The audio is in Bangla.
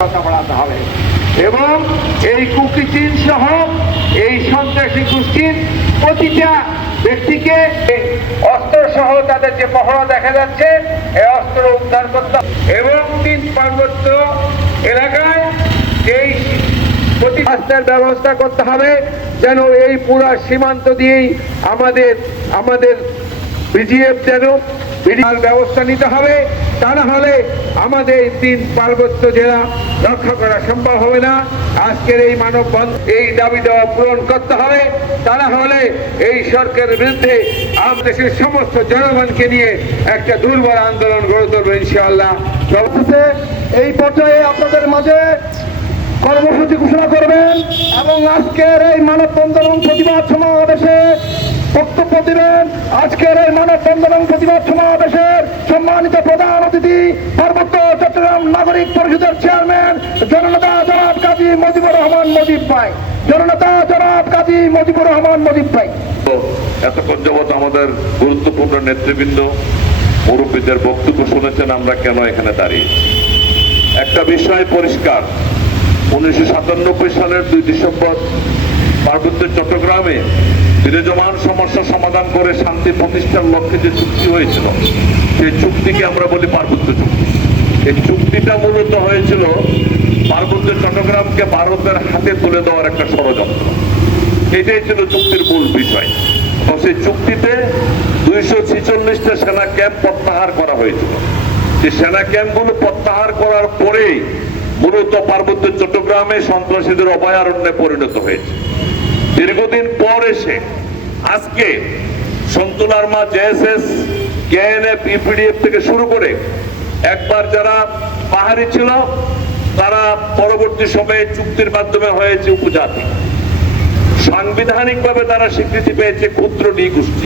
বাড়াতে হবে এবং এই কুকি চীন সহ এই সন্ত্রাসী গোষ্ঠীর প্রতিটা ব্যক্তিকে অস্ত্র সহ তাদের যে পহরা দেখা যাচ্ছে এই অস্ত্র উদ্ধার করতে এবং তিন পার্বত্য এলাকায় এই প্রতিষ্ঠার ব্যবস্থা করতে হবে যেন এই পুরা সীমান্ত দিয়েই আমাদের বিজিএফ যেন ব্যবস্থা নিতে হবে, তা না হলে আমাদের তিন পার্বত্য জেলা রক্ষা করা সম্ভব হবে না। আজকের এই এই দাবি দেওয়া পূরণ করতে হবে, তা না হলে এই সরকারের বিরুদ্ধে আমাদের দেশের সমস্ত জনগণকে নিয়ে একটা দুর্বল আন্দোলন গড়ে তুলবে ইনশাআল্লাহ। এই পর্যায়ে আপনাদের মাঝে কর্মসূচি ঘোষণা করবেন এবং আজকের এই মানববন্ধন এবং প্রতিবাদ সমাবেশে বক্তব্য দিবেন। আজকের এই মানববন্ধন এবং প্রতিবাদ সমাবেশের সম্মানিত প্রধান অতিথি পার্বত্য চট্টগ্রাম নাগরিক পরিষদের চেয়ারম্যান জননেতা জনাব কাজী মজিবুর রহমান মজিব ভাই। জননেতা জনাব কাজী মজিবুর রহমান মজিব ভাই। এতক্ষণ যাবৎ আমাদের গুরুত্বপূর্ণ নেতৃবৃন্দ মুরব্বীদের বক্তব্য শুনেছেন, আমরা কেন এখানে দাঁড়িয়ে। একটা বিষয় পরিষ্কার, 1997 সালের 2 ডিসেম্বর পার্বত্য চট্টগ্রামে বিরাজমান সমস্যা সমাধান করে শান্তি প্রতিষ্ঠার লক্ষ্যে যে চুক্তি হয়েছিল, সেই চুক্তিকে আমরা বলি পার্বত্য চুক্তি। এই চুক্তিটা মূলত হয়েছিল পার্বত্য চট্টগ্রামকে ভারতের হাতে তুলে দেওয়ার একটা ষড়যন্ত্র। এটাই ছিল চুক্তির মূল বিষয়। এবং সেই চুক্তিতে 246টা সেনা ক্যাম্প প্রত্যাহার করা হয়েছিল। যে সেনা ক্যাম্পগুলো প্রত্যাহার করার পরেই মূলত পার্বত্য চট্টগ্রামে সন্ত্রাসীদের অভয়ারণ্যে পরিণত হয়েছে। দীর্ঘদিন পর এসে আজকে সন্তুলার মা জেএসএস, কেএনএফ, ইপিডিএফ থেকে শুরু করে একবার যারা পাহাড়ি ছিল তারা পরবর্তী সময়ে চুক্তির মাধ্যমে হয়েছে উপজাতি। সাংবিধানিকভাবে তারা স্বীকৃতি পেয়েছে ক্ষুদ্র নৃগোষ্ঠী।